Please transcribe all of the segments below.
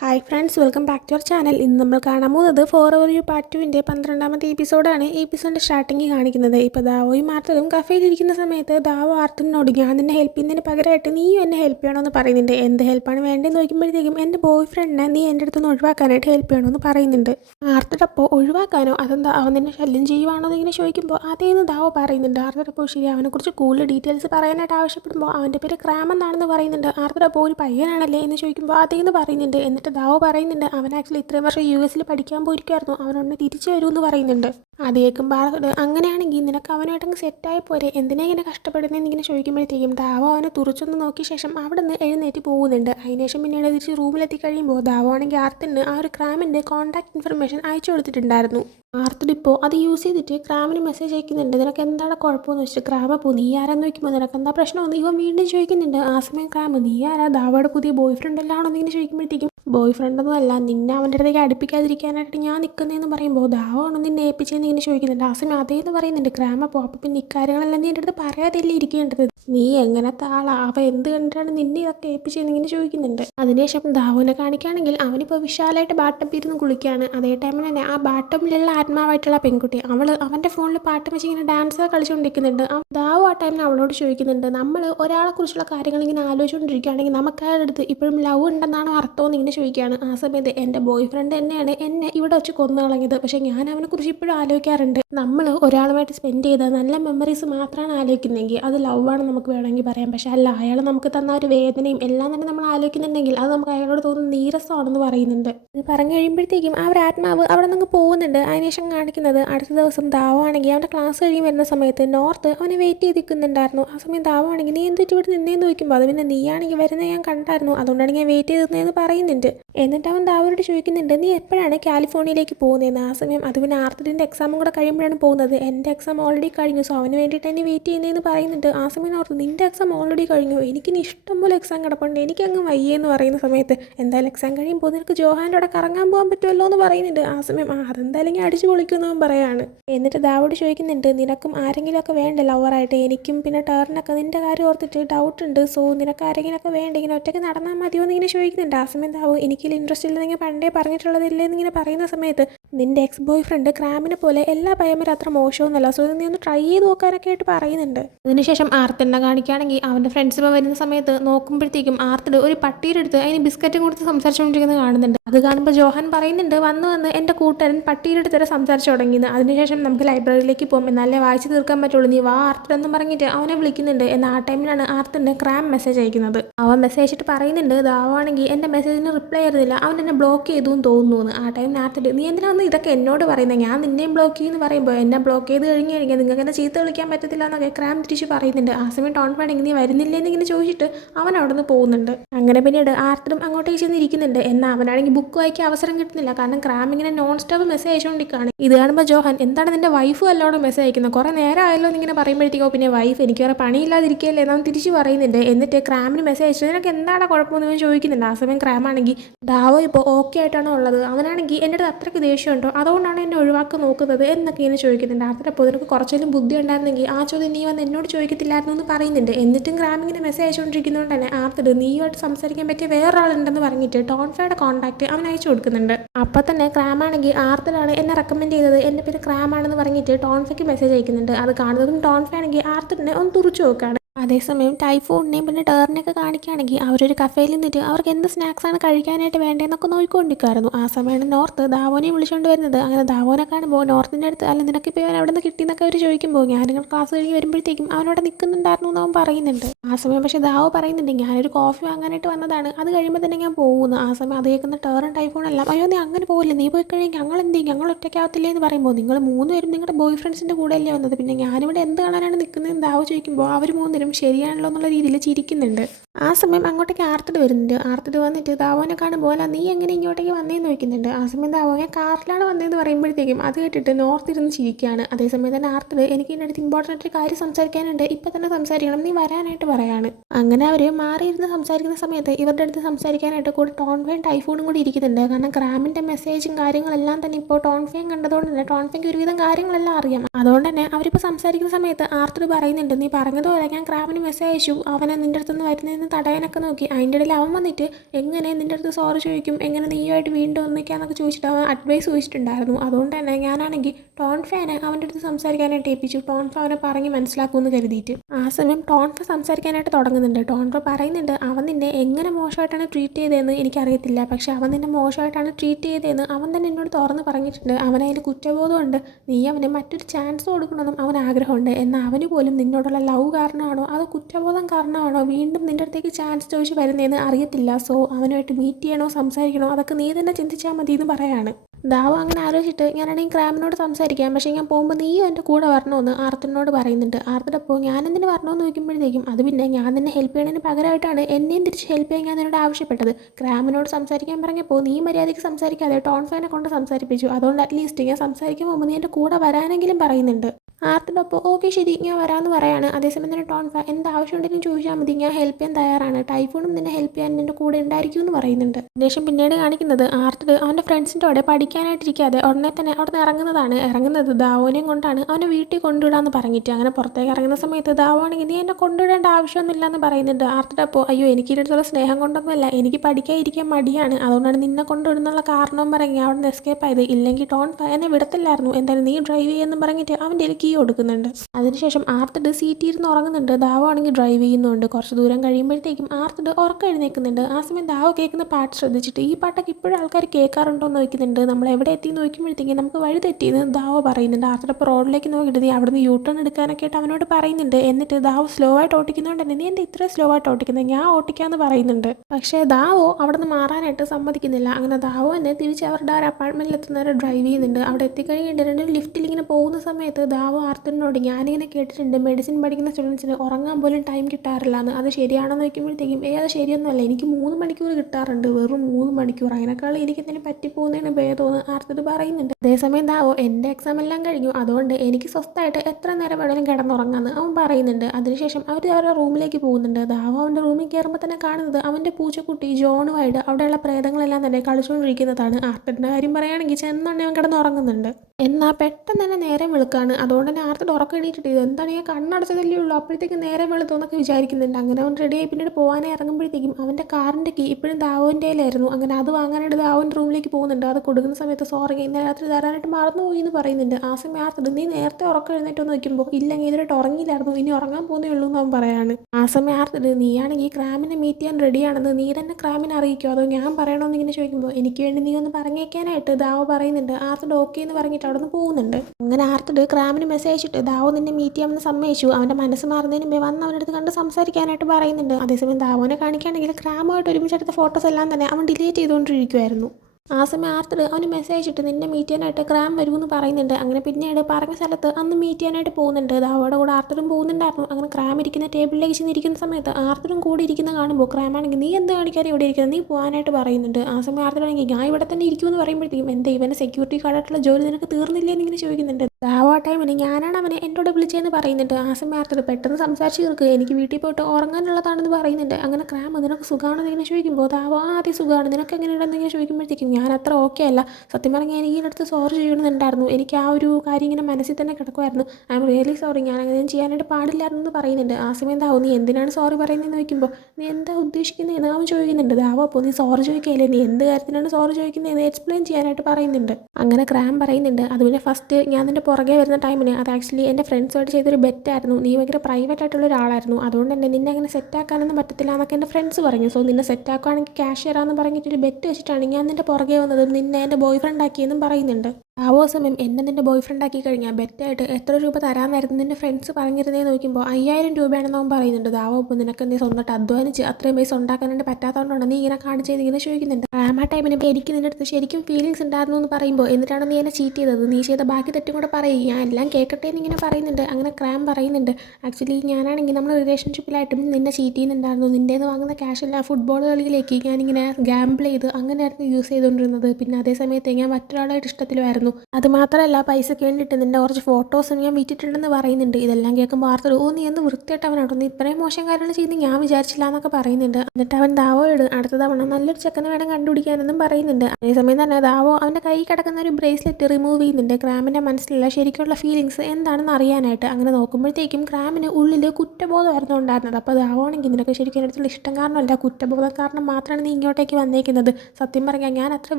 Hi friends, welcome back to our channel. ഇന്ന് നമ്മൾ കാണാൻ പോകുന്നത് ഫോർ എവർ യു പാർട്ട് 2-ൻ്റെ 12ാമത്തെ എപ്പിസോഡാണ്. ഈ എപ്പിസോഡിൻ്റെ സ്റ്റാർട്ടിങ് കാണിക്കുന്നത് ഇപ്പോൾ ദാവോയും ആർത്തലും കഫേയിലിരിക്കുന്ന സമയത്ത് ദാവോ ആർത്തലിനോട് ഞാൻ നിന്നെ ഹെൽപ്പ് ചെയ്യുന്നതിന് പകരമായിട്ട് നീയും എന്നെ ഹെൽപ്പ് ചെയ്യണമെന്ന് പറയുന്നുണ്ട്. എന്ത് ഹെൽപ്പാണ് വേണ്ടതെന്ന് നോക്കുമ്പോഴത്തേക്കും എൻ്റെ ബോയ് ഫ്രണ്ടിനെ നീ എൻ്റെ അടുത്ത് നിന്ന് ഒഴിവാക്കാനായിട്ട് ഹെൽപ്പ് ചെയ്യണമെന്ന് പറയുന്നുണ്ട്. ആർത്തലപ്പോൾ ഒഴിവാക്കാനോ അതെന്താ അവൻ നിന്നെ ശല്യം ചെയ്യുവാണോ എന്നിങ്ങനെ ചോദിക്കുമ്പോൾ അതേന്ന് ദാവോ പറയുന്നുണ്ട്. ആർത്തലപ്പോൾ ശരി അവനെക്കുറിച്ച് കൂടുതൽ ഡീറ്റെയിൽസ് പറയാനായിട്ട് ആവശ്യപ്പെടുമ്പോൾ അവൻ്റെ പേര് ക്രാം എന്നാണെന്ന് പറയുന്നുണ്ട്. ആർത്തലപ്പോൾ ഒരു പയ്യനാണല്ലേ എന്ന് ചോദിക്കുമ്പോൾ അതേന്ന് പറയുന്നുണ്ട്. എന്നിട്ട് ദാവോ പറയുന്നുണ്ട് അവൻ ആക്ച്വലി ഇത്രയും വർഷം US പഠിക്കാൻ പോയിരിക്കുമായിരുന്നു, അവനൊന്ന് തിരിച്ചു വരുമെന്ന് പറയുന്നുണ്ട്. അത് കേൾക്കുമ്പോൾ അങ്ങനെയാണെങ്കിൽ നിനക്ക് അവനായിട്ടങ്ങ് സെറ്റായി പോരെ, എന്തിനാ ഇങ്ങനെ കഷ്ടപ്പെടുന്നതെന്ന് ഇങ്ങനെ ചോദിക്കുമ്പോഴത്തേക്കും ദാവോ അവനെ തുറച്ചൊന്ന് നോക്കിയ ശേഷം അവിടെ നിന്ന് എഴുന്നേറ്റ് പോകുന്നുണ്ട്. അതിനുശേഷം പിന്നീട് തിരിച്ച് റൂമിലെത്തി കഴിയുമ്പോൾ ദാവോ ആണെങ്കിൽ ആർത്തിന് ആ ഒരു ക്രാമിൻ്റെ കോൺടാക്ട് ഇൻഫർമേഷൻ അയച്ചു കൊടുത്തിട്ടുണ്ടായിരുന്നു. ആർത്തിഡ് ഇപ്പോൾ അത് യൂസ് ചെയ്തിട്ട് ക്രാമിന് മെസ്സേജ് അയക്കുന്നുണ്ട്. നിനക്ക് എന്താണ് കുഴപ്പമെന്ന് വെച്ചിട്ട് ക്രാം അപ്പോൾ നീ ആരാന്ന് നോക്കുമ്പോൾ നിനക്ക് എന്താ പ്രശ്നമെന്ന് ഇവൻ വീണ്ടും ചോദിക്കുന്നുണ്ട്. ആ സമയം ക്രാം നീ ആരാ, ദാവോയുടെ പുതിയ ബോയ് ഫ്രണ്ട് എല്ലാണോ എന്നിങ്ങനെ ചോദിക്കുമ്പോഴത്തേക്കും ബോയ് ഫ്രണ്ടൊന്നും അല്ല, നിന്നെ അവൻ്റെ അടുത്തേക്ക് അടുപ്പിക്കാതിരിക്കാനായിട്ട് ഞാൻ നിൽക്കുന്നതെന്ന് പറയുമ്പോൾ ദാവോ ആണോ നിന്നെ ഏൽപ്പിച്ചതെന്ന് ഇങ്ങനെ ചോദിക്കുന്നുണ്ട്. ആ സമയം അതേന്ന് പറയുന്നുണ്ട് ക്രാം. അപ്പോൾ പിന്നെ ഇക്കാര്യങ്ങളെല്ലാം നീ എൻ്റെ അടുത്ത് പറയാതെയല്ലേ ഇരിക്കേണ്ടത്, നീ എങ്ങനത്തെ ആളാ, അവ എന്ത് കണ്ടിട്ടാണ് നിന്നെ ഇതൊക്കെ ഏൽപ്പിച്ചതെന്ന് ഇങ്ങനെ ചോദിക്കുന്നുണ്ട്. അതിനുശേഷം ദാവോനെ കാണിക്കുകയാണെങ്കിൽ അവനിപ്പോൾ വിശാലമായിട്ട് ബാട്ടപ്പിൽ ഇരുന്ന് കുളിക്കുകയാണ്. അതേ ടൈമിൽ തന്നെ ആ ബാട്ടപ്പിലുള്ള ആത്മാവായിട്ടുള്ള പെൺകുട്ടി അവൻ്റെ ഫോണിൽ പാട്ട് വെച്ച് ഇങ്ങനെ ഡാൻസ് കളിച്ചുകൊണ്ടിരിക്കുന്നുണ്ട്. ദാവോ ആ ടൈമിൽ അവളോട് ചോദിക്കുന്നുണ്ട്, നമ്മൾ ഒരാളെ കുറിച്ചുള്ള കാര്യങ്ങൾ ഇങ്ങനെ ആലോചിച്ചുകൊണ്ടിരിക്കുകയാണെങ്കിൽ നമുക്ക് അയാളുടെ അടുത്ത് ഇപ്പോഴും ലവ് ഉണ്ടെന്നാണോ അർത്ഥമെന്ന് ഇങ്ങനെ ചോദിക്കുകയാണ്. ആ സമയത്ത് എൻ്റെ ബോയ് ഫ്രണ്ട് തന്നെയാണ് എന്നെ ഇവിടെ വെച്ച് കൊന്നു കളഞ്ഞത്, പക്ഷേ ഞാൻ അവനെക്കുറിച്ച് ഇപ്പോഴും ആലോചിക്കാറുണ്ട്. നമ്മൾ ഒരാളുമായിട്ട് സ്പെൻഡ് ചെയ്ത നല്ല മെമ്മറീസ് മാത്രമാണ് ആലോചിക്കുന്നതെങ്കിൽ അത് ലവാണ് നമുക്ക് വേണമെങ്കിൽ പറയാം. പക്ഷേ അല്ല, അയാൾ നമുക്ക് തന്ന ഒരു വേദനയും എല്ലാം തന്നെ നമ്മൾ ആലോചിക്കുന്നുണ്ടെങ്കിൽ അത് നമുക്ക് അയാളോട് തോന്നുന്ന നീരസമാണെന്ന് പറയുന്നുണ്ട്. ഇത് പറഞ്ഞു കഴിയുമ്പോഴത്തേക്കും ആ ഒരു ആത്മാവ് അവിടെ നിന്ന് പോകുന്നുണ്ട്. അതിനുശേഷം കാണിക്കുന്നത് അടുത്ത ദിവസം ദാവോ ആണെങ്കിൽ അവൻ്റെ ക്ലാസ് കഴിഞ്ഞ് വരുന്ന സമയത്ത് നോർത്ത് അവനെ വെയിറ്റ് ചെയ്ത് നിൽക്കുന്നുണ്ടായിരുന്നു. ആ സമയം ദാവോ ആണെങ്കിൽ നീ എന്തിട്ട് ഇവിടെ നിന്നേന്ന് ചോദിക്കുമ്പോൾ അത് പിന്നെ നീയാണെങ്കിൽ വരുന്നത് ഞാൻ കണ്ടായിരുന്നു, അതുകൊണ്ടാണ് ഞാൻ വെയിറ്റ് ചെയ്ത് നിന്നതെന്ന് പറയുന്നുണ്ട്. എന്നിട്ട് അവൻ ദാവോയോട് ചോദിക്കുന്നുണ്ട് നീ എപ്പോഴാണ് കാലിഫോർണിയയിലേക്ക് പോകുന്നതെന്ന്. ആ സമയം അത് പിന്നെ ആർത്തിൻ്റെ എക്സാമും കൂടെ കഴിയുമ്പോഴാണ് പോകുന്നത്. എൻ്റെ എക്സാം ഓൾറെഡി കഴിഞ്ഞു, സോ അവന് വേണ്ടിയിട്ട് എന്നെ വെയിറ്റ് ചെയ്യുന്നതെന്ന് പറയുന്നുണ്ട്. ആ സമയം ഓർത്ത് നിൻ്റെ എക്സാം ഓൾറെഡി കഴിഞ്ഞു, എനിക്കിനി ഇഷ്ടംപോലെ എക്സാം കിടപ്പുണ്ട്, എനിക്കങ്ങ് വയ്യെന്ന് പറയുന്ന സമയത്ത് എന്തായാലും എക്സാം കഴിയുമ്പോൾ നിനക്ക് ജോഹാൻ്റെ അവിടെ കറങ്ങാൻ പോകാൻ പറ്റുമല്ലോ എന്ന് പറയുന്നുണ്ട്. ആ സമയം അതെന്തായാലും ഞാൻ അടിച്ചു പൊളിക്കുന്നവൻ പറയാണ്. എന്നിട്ട് ദാവോട് ചോദിക്കുന്നുണ്ട് നിനക്കും ആരെങ്കിലുമൊക്കെ വേണ്ട ലവറായിട്ട്, എനിക്കും പിന്നെ ടേറിനൊക്കെ നിൻ്റെ കാര്യം ഓർത്തിട്ട് ഡൗട്ട് ഉണ്ട്, സോ നിനക്ക് ആരെങ്കിലുമൊക്കെ വേണ്ട, ഇങ്ങനെ ഒറ്റയ്ക്ക് നടന്നാൽ മതിയോ എന്ന് ഇങ്ങനെ ചോദിക്കുന്നുണ്ട്. ആ സമയം ദാവോ എനിക്കിൽ ഇൻട്രസ്റ്റ് ഇല്ലെന്നെങ്കിൽ പണ്ടേ പറഞ്ഞിട്ടുള്ളതില്ലേ എന്നിങ്ങനെ പറയുന്ന സമയത്ത് നിൻ്റെ എക്സ് ബോയ് ഫ്രണ്ട് ക്രാമിനെ പോലെ എല്ലാ പയ്യന്മാരും അത്ര മോശമൊന്നുമല്ല, സോ നീ ഒന്ന് ട്രൈ ചെയ്ത് നോക്കാനൊക്കെ ആയിട്ട് പറയുന്നുണ്ട്. അതിനുശേഷം ആർത്തിനെ കാണിക്കുകയാണെങ്കിൽ അവൻ്റെ ഫ്രണ്ട്സിപ്പോൾ വരുന്ന സമയത്ത് നോക്കുമ്പോഴത്തേക്കും ആർത്തിഡ് ഒരു പട്ടിയുടെ അടുത്ത് അതിന് ബിസ്ക്കറ്റും കൊടുത്ത് സംസാരിച്ചുകൊണ്ടിരിക്കുന്നത് കാണുന്നുണ്ട്. അത് കാണുമ്പോൾ ജോഹാൻ പറയുന്നുണ്ട് വന്ന് എൻ്റെ കൂട്ടുകാരൻ പട്ടിയുടെ അടുത്ത് വരെ സംസാരിച്ചു തുടങ്ങിയത്. അതിനുശേഷം നമുക്ക് ലൈബ്രറിയിലേക്ക് പോകും, എന്നാലേ വായിച്ച് തീർക്കാൻ പറ്റുള്ളൂ, നീ വാ ആർത്തിഡ് എന്ന് പറഞ്ഞിട്ട് അവനെ വിളിക്കുന്നുണ്ട്. എന്നാൽ ആ ടൈമിലാണ് ആർത്തിൻ്റെ ക്രാം മെസ്സേജ് അയക്കുന്നത്. അവൻ മെസ്സേജ് അയച്ചിട്ട് പറയുന്നുണ്ട് ദാവാണെങ്കിൽ എൻ്റെ മെസ്സേജിന് റിപ്ലൈ ചെയ്തില്ല, അവൻ എന്നെ ബ്ലോക്ക് ചെയ്തു എന്ന് തോന്നുന്നു. ആ ടൈമിൽ ആർത്തിഡ് നീ എന്തിനാ ഇതൊക്കെ എന്നോട് പറയുന്നത്, ഞാൻ നിന്നെയും ബ്ലോക്ക് ചെയ്യുമെന്ന് പറയുമ്പോൾ എന്നെ ബ്ലോക്ക് ചെയ്ത് കഴിഞ്ഞാൽ നിങ്ങൾക്ക് എന്നെ ചീത്ത വിളിക്കാൻ പറ്റത്തില്ല എന്നൊക്കെ ക്രാം തിരിച്ച് പറയുന്നുണ്ട്. ആ സമയം ടോൺ വേണമെങ്കിൽ നീ വരുന്നില്ലേന്ന് ഇങ്ങനെ ചോദിച്ചിട്ട് അവൻ അവിടെ നിന്ന് പോകുന്നുണ്ട്. അങ്ങനെ പിന്നീട് ആർത്തിടും അങ്ങോട്ടേക്ക് ചെന്നിരിക്കുന്നുണ്ട്. എന്നാൽ അവനാണെങ്കിൽ ബുക്ക് വായിക്കാൻ അവസരം കിട്ടുന്നില്ല, കാരണം ക്രാം ഇങ്ങനെ നോൺ സ്റ്റോപ്പ് മെസ്സേജ് അയച്ചുകൊണ്ടിരിക്കുകയാണ്. ഇത് കാണുമ്പോൾ ജോഹാൻ എന്താണ് നിന്റെ വൈഫ് അല്ലോടെ മെസ്സേജ് അയക്കുന്നത്, കുറേ നേരം ആയല്ലോ എന്നിങ്ങനെ പറയുമ്പോഴത്തേക്കോ പിന്നെ വൈഫ് എനിക്ക് വേറെ പണിയില്ലാതിരിക്കുകയല്ലേ എന്നാണ് തിരിച്ച് പറയുന്നുണ്ട്. എന്നിട്ട് ക്രാമിന് മെസ്സേജ് അയച്ചു നിനക്ക് എന്താണ് കുഴപ്പമെന്ന് ഞാൻ ചോദിക്കുന്നുണ്ട്. ആ സമയം ക്രാം ആണെങ്കിൽ ദാവോ ഇപ്പോൾ ഓക്കെ ആയിട്ടാണോ ഉള്ളത്, അവനാണെങ്കിൽ എൻ്റെ അടുത്ത് അത്രയ്ക്ക് ദേഷ്യമുണ്ടോ, അതുകൊണ്ടാണ് എന്നെ ഒഴിവാക്കാൻ നോക്കുന്നത് എന്നൊക്കെ ഇങ്ങനെ ചോദിക്കുന്നുണ്ട്. ആർത്തിടപ്പോൾ നിനക്ക് കുറച്ചേലും ബുദ്ധി ഉണ്ടായിരുന്നെങ്കിൽ ആ ചോദ്യം നീ വന്ന് എന്നോട് ചോദിക്കത്തില്ലായിരുന്നു എന്ന് പറയുന്നുണ്ട്. എന്നിട്ടും ക്രാമിങ്ങനെ മെസ്സേജ് അയച്ചുകൊണ്ടിരിക്കുന്നതുകൊണ്ട് തന്നെ ആർത്തിട് നീയുമായിട്ട് സംസാരിക്കാൻ പറ്റിയ വേറൊരാളുണ്ടെന്ന് പറഞ്ഞിട്ട് ടോൺഫയുടെ കോൺടാക്ട് അവൻ അയച്ചു കൊടുക്കുന്നുണ്ട്. അപ്പോൾ തന്നെ ക്രാമാണെങ്കിൽ ആർത്തിടാണ് എന്നെ റെക്കമെൻഡ് ചെയ്തത്, എൻ്റെ പേര് ക്രാമാണെന്ന് പറഞ്ഞിട്ട് ടോൺഫയ്ക്ക് മെസ്സേജ് അയക്കുന്നുണ്ട്. അത് കാണുന്നതും ടോൺഫയാണെങ്കിൽ ആർത്തിടിനെ ഒന്ന് തുറച്ചു നോക്കുകയാണ്. അതേസമയം ടൈഫോണിനെയും പിന്നെ ടേറിനെയൊക്കെ കാണിക്കുകയാണെങ്കിൽ അവരൊരു കഫേയിൽ നിന്നിട്ട് അവർക്ക് എന്ത് സ്നാക്സാണ് കഴിക്കാനായിട്ട് വേണ്ടതെന്നൊക്കെ നോക്കിക്കൊണ്ടിരിക്കുമായിരുന്നു. ആ സമയമാണ് നോർത്ത് ദാവോനെയും വിളിച്ചുകൊണ്ട് വരുന്നത്. അങ്ങനെ ദാവോനെ കാണുമ്പോൾ നോർത്തിൻ്റെ അടുത്ത് അല്ല നിനക്കിപ്പോൾ അവൻ എവിടെ നിന്ന് കിട്ടിയെന്നൊക്കെ അവർ ചോദിക്കുമ്പോൾ ഞാനിങ്ങനെ ക്ലാസ് കഴിഞ്ഞ് വരുമ്പോഴത്തേക്കും അവനവിടെ നിൽക്കുന്നുണ്ടായിരുന്നു എന്ന് അവൻ പറയുന്നുണ്ട്. ആ സമയം പക്ഷേ ദാവോ പറയുന്നുണ്ട് ഞാനൊരു കോഫി വാങ്ങാനായിട്ട് വന്നതാണ്, അത് കഴിയുമ്പോൾ തന്നെ ഞാൻ പോകുന്നു. ആ സമയം അത് കേൾക്കുന്ന ടേറും ടൈഫോണെല്ലാം അയ്യോ നീ അങ്ങനെ പോകില്ല, നീ പോയി കഴിഞ്ഞാൽ ഞങ്ങൾ എന്ത് ചെയ്യും, ഞങ്ങൾ ഒറ്റയ്ക്കാവത്തില്ലേ എന്ന് പറയുമ്പോൾ നിങ്ങൾ മൂന്നുപേരും നിങ്ങളുടെ ബോയ് ഫ്രണ്ട്സിൻ്റെ കൂടെ അല്ലേ വന്നത്, പിന്നെ ഞാനിവിടെ എന്ത് കാണാനാണ് നിൽക്കുന്നതെന്ന് ദാവോ ചോദിക്കുമ്പോൾ അവർ മൂന്നുപേരും ശരിയാണല്ലോ എന്നുള്ള രീതിയിൽ ചിരിക്കുന്നുണ്ട്. ആ സമയം അങ്ങോട്ടേക്ക് ആർത്തിട് വരുന്നുണ്ട്. ആർത്തിട് വന്നിട്ട് ദാവോനെ കാണുമ്പോൾ അല്ല നീ എങ്ങനെ ഇങ്ങോട്ടേക്ക് വന്നേന്ന് ചോദിക്കുന്നുണ്ട്. ആ സമയം ദാവോ ഞാൻ കാറിലാണ് വന്നതെന്ന് പറയുമ്പോഴത്തേക്കും അത് കേട്ടിട്ട് നോർത്ത് ഇരുന്ന് ചിരിക്കുകയാണ്. അതേസമയം തന്നെ ആർത്തിട് എനിക്ക് ഇതിൻ്റെ അടുത്ത് ഇമ്പോർട്ടൻ്റ് ആയിട്ട് കാര്യം സംസാരിക്കാനുണ്ട്, ഇപ്പം തന്നെ സംസാരിക്കണം, നീ വരാനായിട്ട് പറയാണ്. അങ്ങനെ അവർ മാറിയിരുന്ന് സംസാരിക്കുന്ന സമയത്ത് ഇവരുടെ അടുത്ത് സംസാരിക്കാനായിട്ട് കൂടി ടോൺഫയും ടൈഫോണും കൂടി ഇരിക്കുന്നുണ്ട്. കാരണം ക്രാമിൻ്റെ മെസ്സേജും കാര്യങ്ങളെല്ലാം തന്നെ ഇപ്പോൾ ടോൺഫയും കണ്ടതുകൊണ്ട് തന്നെ ടോൺഫയ്ക്ക് ഒരുവിധം കാര്യങ്ങളെല്ലാം അറിയാം. അതുകൊണ്ട് തന്നെ അവരിപ്പോൾ സംസാരിക്കുന്ന സമയത്ത് ആർത്തിട് പറയുന്നുണ്ട് നീ പറഞ്ഞതുപോലെ ഞാൻ ക്രാമിന് മെസ്സേജ് അയച്ചു അവനെ നിൻ്റെ അടുത്തുനിന്ന് വരുന്നതെന്ന് തടയാനൊക്കെ നോക്കി. അതിൻ്റെ ഇടയിൽ അവൻ വന്നിട്ട് എങ്ങനെ നിൻ്റെ അടുത്ത് സോറി ചോദിക്കും, എങ്ങനെ നീയുമായിട്ട് വീണ്ടും ഒന്നിക്കാന്നൊക്കെ ചോദിച്ചിട്ട് അവൻ അഡ്വൈസ് ചോദിച്ചിട്ടുണ്ടായിരുന്നു. അതുകൊണ്ട് തന്നെ ഞാനാണെങ്കിൽ ടോൺഫാനെ അവൻ്റെ അടുത്ത് സംസാരിക്കാനായിട്ട് ഏൽപ്പിച്ചു. ടോൺഫ അവനെ പറഞ്ഞ് മനസ്സിലാക്കുമെന്ന് കരുതിയിട്ട്. ആ സമയം ടോൺഫ സംസാരിക്കാനായിട്ട് തുടങ്ങുന്നുണ്ട്. ടോൺഫ പറയുന്നുണ്ട് അവൻ നിന്നെ എങ്ങനെ മോശമായിട്ടാണ് ട്രീറ്റ് ചെയ്തതെന്ന് എനിക്കറിയത്തില്ല, പക്ഷെ അവൻ നിന്നെ മോശമായിട്ടാണ് ട്രീറ്റ് ചെയ്തതെന്ന് അവൻ തന്നെ എന്നോട് തുറന്ന് പറഞ്ഞിട്ടുണ്ട്. അവനതിൽ കുറ്റബോധമുണ്ട്. നീ അവന് മറ്റൊരു ചാൻസ് കൊടുക്കണമെന്നും അവൻ ആഗ്രഹമുണ്ട്. എന്നാൽ അവന് പോലും നിന്നോടുള്ള ലവ് കാരണമാണോ അതോ കുറ്റബോധം കാരണമാണോ വീണ്ടും നിൻ്റെ അടുത്തേക്ക് ചാൻസ് ചോദിച്ച് വരുന്നതെന്ന് അറിയത്തില്ല. സോ അവനുമായിട്ട് മീറ്റ് ചെയ്യണോ സംസാരിക്കണോ അതൊക്കെ നീ തന്നെ ചിന്തിച്ചാൽ മതി എന്ന് പറയാണ്. ദാവ അങ്ങനെ ആലോചിച്ചിട്ട് ഞാനാണെങ്കിൽ ക്രാമിനോട് സംസാരിക്കാം, പക്ഷേ ഞാൻ പോകുമ്പോൾ നീയും എൻ്റെ കൂടെ വരണമെന്ന് ആർത്തിനോട് പറയുന്നുണ്ട്. ആർത്തിടപ്പോൾ ഞാൻ എന്തിന് വരണമെന്ന് ചോദിക്കുമ്പോഴത്തേക്കും അത് പിന്നെ ഞാൻ നിന്നെ ഹെൽപ്പ് ചെയ്യണതിന് പകരമായിട്ടാണ് എന്നെയും തിരിച്ച് ഹെൽപ്പ് ചെയ്യാൻ ഞാൻ നിന്നോട് ആവശ്യപ്പെട്ടത്. ക്രാമിനോട് സംസാരിക്കാൻ പറഞ്ഞപ്പോൾ നീ മര്യാദയ്ക്ക് സംസാരിക്കാതെ ടോൺഫാനെ കൊണ്ട് സംസാരിപ്പിച്ചു. അതുകൊണ്ട് അറ്റ്ലീസ്റ്റ് ഞാൻ സംസാരിക്കാൻ പോകുമ്പോൾ നീ എൻ്റെ കൂടെ വരാനെങ്കിലും പറയുന്നുണ്ട്. ആർത്തിടപ്പോൾ ഓക്കെ ശരി ഞാൻ വരാമെന്ന് പറയാണ്. അതേസമയം തന്നെ ടോൺഫ എന്താവശ്യമുണ്ടെങ്കിലും ചോദിച്ചാൽ മതി, ഞാൻ ഹെൽപ്പ് ചെയ്യാൻ തയ്യാറാണ്, ടൈഫോണും നിന്നെ ഹെൽപ്പ് ചെയ്യാൻ എൻ്റെ കൂടെ ഉണ്ടായിരിക്കും എന്ന് പറയുന്നുണ്ട്. ശേഷം പിന്നീട് കാണിക്കുന്നത് ആർത്തിട് അവൻ്റെ ഫ്രണ്ട്സിൻ്റെ കൂടെ പഠിക്കാനായിട്ടിരിക്കാതെ ഉടനെ തന്നെ അവിടെ നിന്ന് ഇറങ്ങുന്നത് ദാവോനെയും കൊണ്ടാണ്. അവനെ വീട്ടിൽ കൊണ്ടുവിടാമെന്ന് പറഞ്ഞിട്ട് അങ്ങനെ പുറത്തേക്ക് ഇറങ്ങുന്ന സമയത്ത് ദാവാണെങ്കിൽ നീ എന്നെ കൊണ്ടുവിടേണ്ട ആവശ്യമൊന്നുമില്ല എന്ന് പറയുന്നുണ്ട്. ആർത്തിടപ്പോൾ അയ്യോ എനിക്ക് ഇതിനടുത്തുള്ള സ്നേഹം കൊണ്ടൊന്നുമല്ല, എനിക്ക് പഠിക്കാതിരിക്കാൻ മടിയാണ്, അതുകൊണ്ടാണ് നിന്നെ കൊണ്ടുവിടുന്നുള്ള കാരണവും പറഞ്ഞ് അവിടെ നിന്ന് എസ്കേപ്പ് ആയത്. ഇല്ലെങ്കിൽ ടോൺഫ എന്നെ വിടത്തില്ലായിരുന്നു, എന്തായാലും നീ ഡ്രൈവ് ചെയ്യുമെന്ന് പറഞ്ഞിട്ട് അവൻ്റെ കീ കൊടുക്കുന്നുണ്ട്. അതിനുശേഷം ആർത്തിട്ട് സീറ്റിൽ ഇരുന്ന് ഉറങ്ങുന്നുണ്ട്. ദാവോ ആണെങ്കിൽ ഡ്രൈവ് ചെയ്യുന്നുണ്ട്. കുറച്ച് ദൂരം കഴിയുമ്പോഴത്തേക്കും ആർത്തിട്ട് ഉറക്കം എഴുന്നേൽക്കുന്നുണ്ട്. ആ സമയം ദാവോ കേൾക്കുന്ന പാട്ട് ശ്രദ്ധിച്ചിട്ട് ഈ പാട്ടൊക്കെ ഇപ്പോഴും ആൾക്കാർ കേൾക്കാറുണ്ടോ എന്ന് നോക്കുന്നുണ്ട്. നമ്മൾ എവിടെ എത്തി നോക്കുമ്പോഴത്തേക്കും നമുക്ക് വഴി തെറ്റിയെന്ന് ദാവോ പറയുന്നുണ്ട്. ആർത്തിട്ട് റോഡിലേക്ക് നോക്കിയിട്ട് നീ അവിടെ നിന്ന് യൂ ടേൺ എടുക്കാനൊക്കെ ആയിട്ട് അവനോട് പറയുന്നുണ്ട്. എന്നിട്ട് ദാവോ സ്ലോ ആയിട്ട് ഓട്ടിക്കുന്നതുകൊണ്ട് തന്നെ നീ എന്താ ഇത്ര സ്ലോ ആയിട്ട് ഓട്ടിക്കുന്നത്, ഞാൻ ഓട്ടിക്കാമെന്ന് പറയുന്നുണ്ട്. പക്ഷേ ദാവോ അവിടെ നിന്ന് മാറാനായിട്ട് സമ്മതിക്കുന്നില്ല. അങ്ങനെ ദാവോ തന്നെ തിരിച്ച് അവരുടെ ആ ഒരു അപ്പാർട്ട്മെൻറ്റിൽ എത്തുന്നവരെ ഡ്രൈവ് ചെയ്യുന്നുണ്ട്. അവിടെ എത്തിക്കഴിഞ്ഞിട്ട് രണ്ട് ലിഫ്റ്റിൽ ഇങ്ങനെ പോകുന്ന സമയത്ത് ദാവോ ആർത്തിനോട് ഞാനിങ്ങനെ കേട്ടിട്ടുണ്ട് മെഡിസിൻ പഠിക്കുന്ന സ്റ്റുഡൻസിന് ഉറങ്ങാൻ പോലും ടൈം കിട്ടാറില്ല എന്ന്, അത് ശരിയാണെന്ന് നോക്കുമ്പോഴത്തേക്കും അത് ശരിയൊന്നുമല്ല, എനിക്ക് 3 മണിക്കൂർ കിട്ടാറുണ്ട്, വെറും 3 മണിക്കൂർ, അതിനേക്കാളും എനിക്ക് എന്തെങ്കിലും പറ്റിപ്പോകുന്നതിന് ഭേദമെന്ന് ആർത്തിട്ട് പറയുന്നുണ്ട്. അതേസമയം ദാവോ എൻ്റെ എക്സാം എല്ലാം കഴിഞ്ഞു, അതുകൊണ്ട് എനിക്ക് സ്വസ്ഥമായിട്ട് എത്ര നേരം വേണമെങ്കിലും കിടന്നുറങ്ങാമെന്ന് അവൻ പറയുന്നുണ്ട്. അതിനുശേഷം അവർ അവരുടെ റൂമിലേക്ക് പോകുന്നുണ്ട്. ദാവോ അവൻ്റെ റൂമിൽ കയറുമ്പോൾ തന്നെ കാണുന്നത് അവൻ്റെ പൂച്ചക്കുട്ടി ജോണുമായിട്ട് അവിടെയുള്ള പ്രേതങ്ങളെല്ലാം തന്നെ കളിച്ചുകൊണ്ടിരിക്കുന്നതാണ്. ആർത്തിൻ്റെ കാര്യം പറയുകയാണെങ്കിൽ ചെന്നുണ്ടെങ്കിൽ അവൻ കിടന്നുറങ്ങുന്നുണ്ട്. എന്നാൽ പെട്ടെന്ന് തന്നെ നേരം വെളുക്കാണ്. അതുകൊണ്ട് തന്നെ ആർത്തിട്ട് ഉറക്കം എണീറ്റിട്ട് എന്താണ് ഞാൻ കണ്ണടച്ചതല്ലേ ഉള്ളൂ, അപ്പോഴത്തേക്ക് നേരം വെളുത്തോന്നൊക്കെ വിചാരിക്കുന്നുണ്ട്. അങ്ങനെ അവൻ റെഡിയായി പിന്നീട് പോകാനായി ഇറങ്ങുമ്പോഴത്തേക്കും അവൻ്റെ കാറിൻ്റെ കീ ഇപ്പോഴും ദാവോൻ്റെ കയ്യിലായിരുന്നു. അങ്ങനെ അത് വാങ്ങാനായിട്ട് ദാവോൻ്റെ റൂമിലേക്ക് പോകുന്നുണ്ട്. അത് കൊടുക്കുന്ന സമയത്ത് സോറി ഇന്നലെ രാത്രി തരാനായിട്ട് മറന്നുപോയി എന്ന് പറയുന്നുണ്ട്. ആ സമയം ആർത്തിട്ട് നീ നേരത്തെ ഉറക്കം എഴുന്നേറ്റോ എന്ന് നോക്കുമ്പോൾ ഇല്ലെങ്കിൽ ഇതിനായിട്ട് ഉറങ്ങിയില്ലായിരുന്നു, ഇനി ഉറങ്ങാൻ പോകുന്നേ ഉള്ളൂ എന്ന് അവൻ പറയാണ്. ആ സമയം ആർത്തിട്ട് നീയാണെങ്കിൽ ക്രാമിനെ മീറ്റ് ചെയ്യാൻ റെഡിയാണെന്ന് നീ തന്നെ ക്രാമിനെ അറിയിക്കുമോ അതോ ഞാൻ പറയണമെന്ന് ഇങ്ങനെ ചോദിക്കുമ്പോൾ എനിക്ക് വേണ്ടി നീ ഒന്ന് പറഞ്ഞേക്കാനായിട്ട് ദാവോ പറയുന്നുണ്ട്. ആർത്തിട്ട് ഓക്കെ എന്ന് പറഞ്ഞിട്ട് അവിടെ നിന്ന് പോകുന്നുണ്ട്. അങ്ങനെ ആർത്തിട്ട് ക്രാമിന് മെസ്സേജ് അയച്ചിട്ട് ദാവോ നിന്നെ മീറ്റ് ചെയ്യാമെന്ന് സമ്മതിച്ചു, അവൻ്റെ മനസ്സ് മാറുന്നതിന് മുമ്പേ വന്ന് അവൻ്റെ അടുത്ത് കണ്ട് സംസാരിക്കാനായിട്ട് പറയുന്നുണ്ട്. അതേസമയം ദാവോനെ കാണിക്കുകയാണെങ്കിൽ ക്രാമുമായിട്ട് ഒരുമിച്ചെടുത്ത ഫോട്ടോസ് എല്ലാം തന്നെ അവൻ ഡിലീറ്റ് ചെയ്തുകൊണ്ടിരിക്കുമായിരുന്നു. ആ സമയം ആർത്തിട്ട് അവന് മെസ്സേജ് അയച്ചിട്ട് നിന്നെ മീറ്റ് ചെയ്യാനായിട്ട് ക്രാം വരുമെന്ന് പറയുന്നുണ്ട്. അങ്ങനെ പിന്നീട് പറഞ്ഞ സ്ഥലത്ത് അന്ന് മീറ്റ് ചെയ്യാനായിട്ട് പോകുന്നുണ്ട്. ദാവോയുടെ കൂടെ ആർത്തിട്ടും പോകുന്നുണ്ടായിരുന്നു. അങ്ങനെ ക്രാം ഇരിക്കുന്ന ടേബിളിലേക്ക് ചെന്നിരിക്കുന്ന സമയത്ത് ആർത്തിട്ടും കൂടി ഇരിക്കുന്ന കാണുമ്പോൾ ക്രാമാണെങ്കിൽ നീ എന്ത് കാണിക്കാതെ ഇവിടെ ഇരിക്കുന്നത്, നീ പോകാനായിട്ട് പറയുന്നുണ്ട്. ആ സമയം ആർത്തിട്ടാണെങ്കിൽ ഞാൻ ഇവിടെ തന്നെ ഇരിക്കുമെന്ന് പറയുമ്പോഴത്തേക്കും എന്താ ഇവൻ്റെ സെക്യൂരിറ്റി ഗാർഡായിട്ടുള്ള ജോലി നിനക്ക് തീർന്നില്ലേ എന്നിങ്ങനെ ചോദിക്കുന്നുണ്ട്. ദാവോ ആ ടൈമിന് ഞാനാണ് അവനെ എന്നോട് വിളിച്ചതെന്ന് പറയുന്നുണ്ട്. ആ സമയം ആർത്തിട്ട് പെട്ടെന്ന് സംസാരിച്ച് തീർക്കുക, എനിക്ക് വീട്ടിൽ പോയിട്ട് ഉറങ്ങാനുള്ളതാണെന്ന് പറയുന്നുണ്ട്. അങ്ങനെ ക്രാം നിനക്ക് സുഖമാണെന്ന് ഇങ്ങനെ ചോദിക്കുമ്പോൾ ദാവോ ആദ്യം സുഖമാണ്, നിനക്ക് എങ്ങനെയുണ്ടെന്ന് ഇങ്ങനെ ചോദിക്കുമ്പോഴത്തേക്കും ഞാൻ അത്ര ഓക്കെ അല്ല, സത്യം പറഞ്ഞാൽ എനിക്ക് ഇതിനടുത്ത് സോറി ചെയ്യണമെന്നുണ്ടായിരുന്നു, എനിക്ക് ആ ഒരു കാര്യം ഇങ്ങനെ മനസ്സിൽ തന്നെ കിടക്കുമായിരുന്നു, ഐ എം റിയലി സോറി, ഞാൻ അങ്ങനെ ചെയ്യാനായിട്ട് പാടില്ലായിരുന്നു പറയുന്നുണ്ട്. ആ സമയം ദാവോ നീ എന്തിനാണ് സോറി പറയുന്നതെന്ന് ചോദിക്കുമ്പോൾ നീ എന്താ ഉദ്ദേശിക്കുന്നതെന്ന് അവൻ ചോദിക്കുന്നുണ്ട്. ദാവോ അപ്പോൾ നീ സോറി ചോദിക്കുകയല്ലേ, നീ എന്ത് കാര്യത്തിനാണ് സോറി ചോദിക്കുന്നതെന്ന് എക്സ്പ്ലെയിൻ ചെയ്യാനായിട്ട് പറയുന്നുണ്ട്. അങ്ങനെ ക്രാം പറയുന്നുണ്ട് അത് പിന്നെ ഫസ്റ്റ് ഞാൻ നിൻ്റെ പുറകെ വരുന്ന ടൈമിന് അത് ആക്ച്വലി എൻ്റെ ഫ്രണ്ട്സുമായിട്ട് ചെയ്തൊരു ബെറ്റായിരുന്നു, നീ ഭയങ്കര പ്രൈവറ്റ് ആയിട്ടുള്ള ഒരാളായിരുന്നു, അതുകൊണ്ട് തന്നെ നിന്നെ അങ്ങനെ സെറ്റാക്കാനൊന്നും പറ്റത്തില്ല എന്നൊക്കെ എൻ്റെ ഫ്രണ്ട്സ് പറഞ്ഞു. സോ നിന്നെ സെറ്റാക്കുകയാണെങ്കിൽ ക്യാഷ് തരാമെന്ന് പറഞ്ഞിട്ടൊരു ബെറ്റ് വെച്ചിട്ടാണ് ഞാൻ നിൻ്റെ പുറകെ വന്നത്, നിന്നെ എൻ്റെ ബോയ് ഫ്രണ്ട് ആക്കിയെന്നും പറയുന്നുണ്ട്. ആ സമയം എന്നെ നിൻ്റെ ബോയ് ഫ്രണ്ട് ആക്കി കഴിഞ്ഞാൽ ബെറ്റായിട്ട് എത്ര രൂപ തരാമെന്നായിരുന്നു നിൻ്റെ ഫ്രണ്ട്സ് പറഞ്ഞിരുന്നതെന്ന് നോക്കുമ്പോൾ 5000 രൂപയാണെന്ന് അവൻ പറയുന്നുണ്ട്. ദാവോ ഇപ്പോൾ നിനക്ക് നീ സ്വന്തമായിട്ട് അധ്വാനിച്ച് അത്രയും പൈസ ഉണ്ടാക്കാനായിട്ട് പറ്റാത്തതുകൊണ്ടാണ് നീ ഇങ്ങനെ കാണിച്ചത് ഇങ്ങനെ ചോദിക്കുന്നുണ്ട്. ആ ടൈമിന് എനിക്ക് നിൻ്റെ അടുത്ത് ശരിക്കും ഫീലിങ്സ് ഉണ്ടായിരുന്നു എന്ന് പറയുമ്പോൾ എന്നിട്ടാണ് നീ എന്നെ ചീറ്റ് ചെയ്തത്, നീ ചെയ്ത ബാക്കി തെറ്റും കൂടെ പറയും, ഞാൻ എല്ലാം കേൾക്കട്ടെ എന്നിങ്ങനെ പറയുന്നുണ്ട്. അങ്ങനെ ക്രാം പറയുന്നുണ്ട് ആക്ച്വലി ഞാനാണെങ്കിൽ നമ്മൾ റിലേഷൻഷിപ്പിലായിട്ടും നിന്നെ ചീറ്റ് ചെയ്യുന്നുണ്ടായിരുന്നു, നിൻ്റെ നിന്ന് വാങ്ങുന്ന ക്യാഷെല്ലാം ഫുട്ബോൾ കളിയിലേക്ക് ഞാനിങ്ങനെ ഗാമ്പിൾ ചെയ്ത് അങ്ങനെയായിരുന്നു യൂസ് ചെയ്തുകൊണ്ടിരുന്നത്, പിന്നെ അതേ സമയത്ത് ഞാൻ മറ്റൊരാളായിട്ട് ഇഷ്ടത്തിലുമായിരുന്നു, അതുമാത്രമല്ല പൈസയ്ക്ക് വേണ്ടിയിട്ട് നിൻ്റെ കുറച്ച് ഫോട്ടോസും ഞാൻ വിറ്റിട്ടുണ്ടെന്ന് പറയുന്നുണ്ട്. ഇതെല്ലാം കേൾക്കുമ്പോൾ ആർത്തർ നീ എന്ത് വൃത്തിയായിട്ട് അവനോട് നീ ഇത്രയും മോശം കാര്യങ്ങൾ ചെയ്യുന്നത് ഞാൻ വിചാരിച്ചില്ല എന്നൊക്കെ പറയുന്നുണ്ട്. എന്നിട്ട് അവൻ ദാവോയോട് അടുത്ത തവണ നല്ലൊരു ചെക്കനെ വേണം കണ്ടുപിടിക്കാനെന്നും പറയുന്നുണ്ട്. അതേസമയം തന്നെ ദാവോ അവൻ്റെ കൈ കിടക്കുന്ന ഒരു ബ്രേസ്ലെറ്റ് റിമൂവ് ചെയ്യുന്നുണ്ട്. ക്രാമിൻ്റെ മനസ്സിലുള്ള ശരിക്കുള്ള ഫീലിങ്സ് എന്താണെന്ന് അറിയാനായിട്ട്. അങ്ങനെ നോക്കുമ്പോഴത്തേക്കും ക്രാമിന് ഉള്ളിൽ കുറ്റബോധമായിരുന്നു ഉണ്ടായിരുന്നത്. അപ്പോൾ അതാവുകയാണെങ്കിൽ നിനക്ക് ശരിക്കും എൻ്റെ അടുത്തുള്ള ഇഷ്ടം കാരണമല്ല, കുറ്റബോധം കാരണം മാത്രമാണ് നീ ഇങ്ങോട്ടേക്ക് വന്നേക്കുന്നത്. സത്യം പറഞ്ഞാൽ ഞാൻ അത്ര